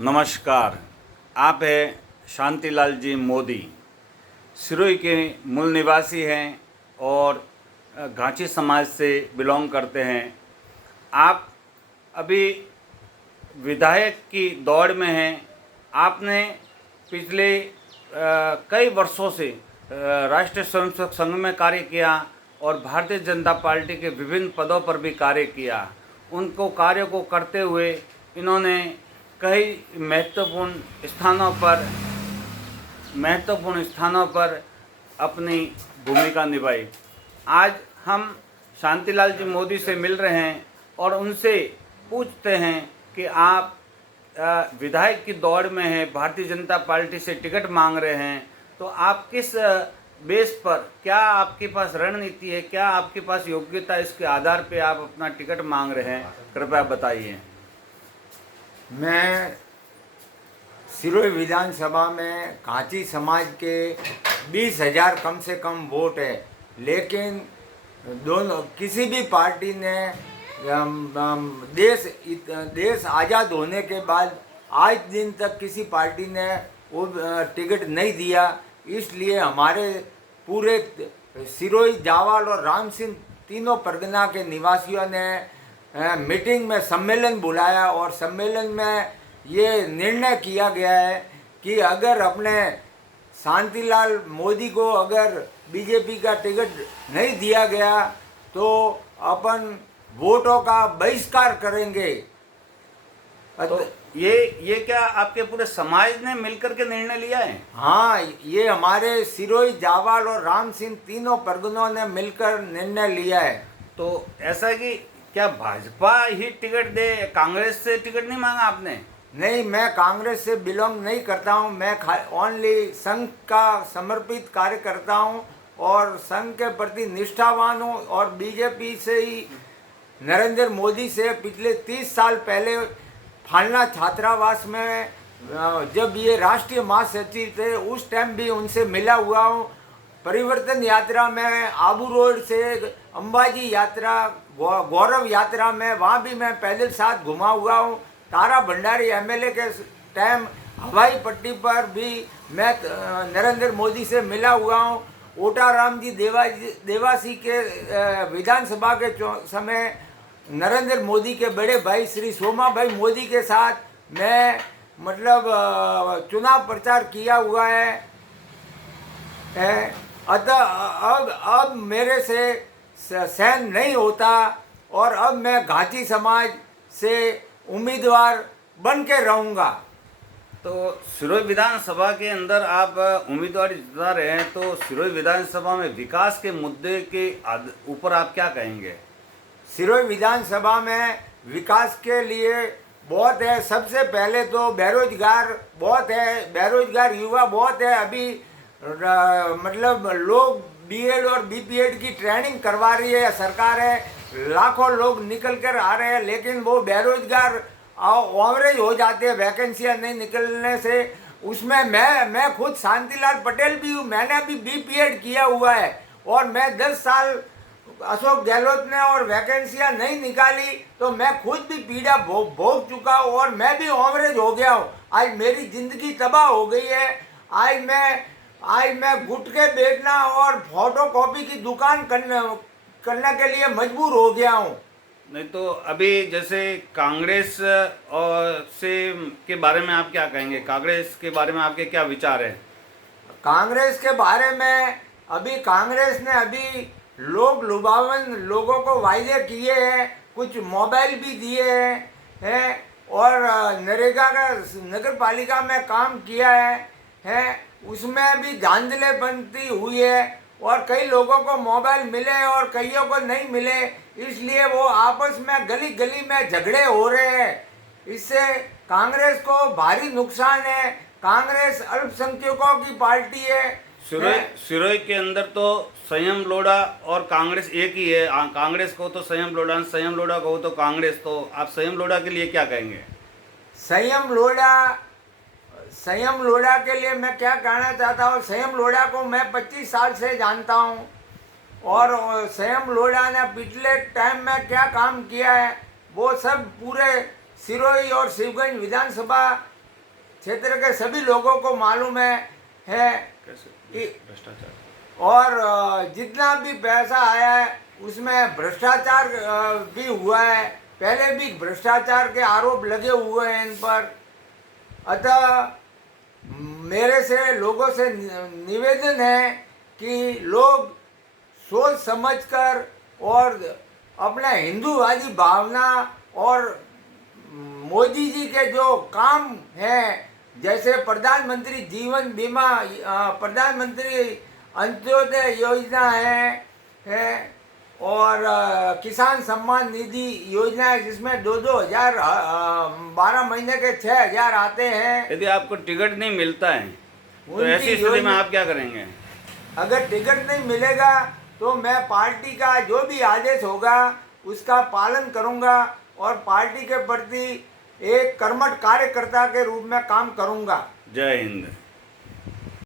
नमस्कार। आप हैं शांतिलाल जी मोदी, सिरोही के मूल निवासी हैं और घाची समाज से बिलोंग करते हैं। आप अभी विधायक की दौड़ में हैं। आपने पिछले कई वर्षों से राष्ट्रीय स्वयंसेवक संघ में कार्य किया और भारतीय जनता पार्टी के विभिन्न पदों पर भी कार्य किया। उनको कार्य को करते हुए इन्होंने कई महत्वपूर्ण स्थानों पर अपनी भूमिका निभाई। आज हम शांतिलाल जी मोदी से मिल रहे हैं और उनसे पूछते हैं कि आप विधायक की दौड़ में हैं, भारतीय जनता पार्टी से टिकट मांग रहे हैं, तो आप किस बेस पर, क्या आपके पास रणनीति है, क्या आपके पास योग्यता, इसके आधार पे आप अपना टिकट मांग रहे हैं, कृपया बताइए। मैं सिरोही विधानसभा में घाची समाज के 20,000 कम से कम वोट है, लेकिन दोनों किसी भी पार्टी ने देश आज़ाद होने के बाद आज दिन तक किसी पार्टी ने वो टिकट नहीं दिया। इसलिए हमारे पूरे सिरोही, जावाल और राम सिंह तीनों परगना के निवासियों ने मीटिंग में सम्मेलन बुलाया और सम्मेलन में ये निर्णय किया गया है कि अगर अपने शांतिलाल मोदी को अगर बीजेपी का टिकट नहीं दिया गया तो अपन वोटों का बहिष्कार करेंगे। तो ये क्या आपके पूरे समाज ने मिलकर के निर्णय लिया है? हाँ, ये हमारे सिरोही, जावाल और राम सिंह तीनों परगनों ने मिलकर निर्णय लिया है। तो ऐसा कि क्या भाजपा ही टिकट दे, कांग्रेस से टिकट नहीं मांगा आपने? नहीं, मैं कांग्रेस से बिलोंग नहीं करता हूँ। मैं ओनली संघ का समर्पित कार्य करता हूँ और संघ के प्रति निष्ठावान हूँ। और बीजेपी से ही, नरेंद्र मोदी से पिछले 30 साल पहले फालना छात्रावास में जब ये राष्ट्रीय महासचिव थे, उस टाइम भी उनसे मिला हुआ हूँ। परिवर्तन यात्रा में आबू रोड से अंबाजी यात्रा, गौरव यात्रा में, वहाँ भी मैं पैदल साथ घुमा हुआ हूँ। तारा भंडारी एमएलए के टाइम हवाई पट्टी पर भी मैं नरेंद्र मोदी से मिला हुआ हूँ। ओटाराम जी देवासी के विधानसभा के समय नरेंद्र मोदी के बड़े भाई श्री सोमा भाई मोदी के साथ मैं चुनाव प्रचार किया हुआ है। अतः अब मेरे से सहन नहीं होता और अब मैं घाची समाज से उम्मीदवार बन के रहूँगा। तो सिरोही विधानसभा के अंदर आप उम्मीदवार जिता रहे हैं, तो सिरोही विधानसभा में विकास के मुद्दे के ऊपर आप क्या कहेंगे? सिरोही विधानसभा में विकास के लिए बहुत है। सबसे पहले तो बेरोजगार बहुत है, बेरोजगार युवा बहुत है। अभी लोग बीएड और बीपीएड की ट्रेनिंग करवा रही है सरकार है, लाखों लोग निकल कर आ रहे हैं, लेकिन वो बेरोजगार ओवरेज हो जाते हैं वैकेंसियाँ नहीं निकलने से। उसमें मैं खुद शांतिलाल पटेल भी हूँ, मैंने भी बीपीएड किया हुआ है और मैं 10 साल अशोक गहलोत ने और वैकेंसियाँ नहीं निकाली तो मैं खुद भी पीड़ा भोग चुका हूँ और मैं भी ओवरेज हो गया हूँ। आज मेरी ज़िंदगी तबाह हो गई है। आज मैं गुटखे बेचना और फोटोकॉपी की दुकान करने के लिए मजबूर हो गया हूँ। नहीं तो अभी जैसे कांग्रेस और के बारे में आप क्या कहेंगे? कांग्रेस के बारे में आपके क्या विचार हैं? कांग्रेस के बारे में कांग्रेस ने लोग लुभावन लोगों को वायदे किए हैं, कुछ मोबाइल भी दिए हैं और नरेगा का नगर पालिका में काम किया है उसमें भी धांधलीपंती हुई है और कई लोगों को मोबाइल मिले और कईयों को नहीं मिले, इसलिए वो आपस में गली गली में झगड़े हो रहे हैं। इससे कांग्रेस को भारी नुकसान है। कांग्रेस अल्पसंख्यकों की पार्टी है। सिरोही के अंदर तो संयम लोढ़ा और कांग्रेस एक ही है। कांग्रेस को तो संयम लोढ़ा को तो कांग्रेस, तो आप संयम लोढ़ा के लिए क्या कहेंगे? संयम लोढ़ा के लिए मैं क्या कहना चाहता हूँ, संयम लोढ़ा को मैं 25 साल से जानता हूँ और संयम लोढ़ा ने पिछले टाइम में क्या काम किया है वो सब पूरे सिरोही और शिवगंज विधानसभा क्षेत्र के सभी लोगों को मालूम है कैसे कि भ्रष्टाचार और जितना भी पैसा आया है उसमें भ्रष्टाचार भी हुआ है, पहले भी भ्रष्टाचार के आरोप लगे हुए हैं इन पर। अतः मेरे से लोगों से निवेदन है कि लोग सोच समझकर और अपना हिंदूवादी भावना और मोदी जी के जो काम हैं, जैसे प्रधानमंत्री जीवन बीमा, प्रधानमंत्री अंत्योदय योजना है और किसान सम्मान निधि योजना है, जिसमें 2,000 12 महीने के 6,000 आते हैं। यदि आपको टिकट नहीं मिलता है तो उनकी ऐसी स्थिति में योजना- आप क्या करेंगे? अगर टिकट नहीं मिलेगा तो मैं पार्टी का जो भी आदेश होगा उसका पालन करूंगा और पार्टी के प्रति एक कर्मठ कार्यकर्ता के रूप में काम करूंगा। जय हिंद।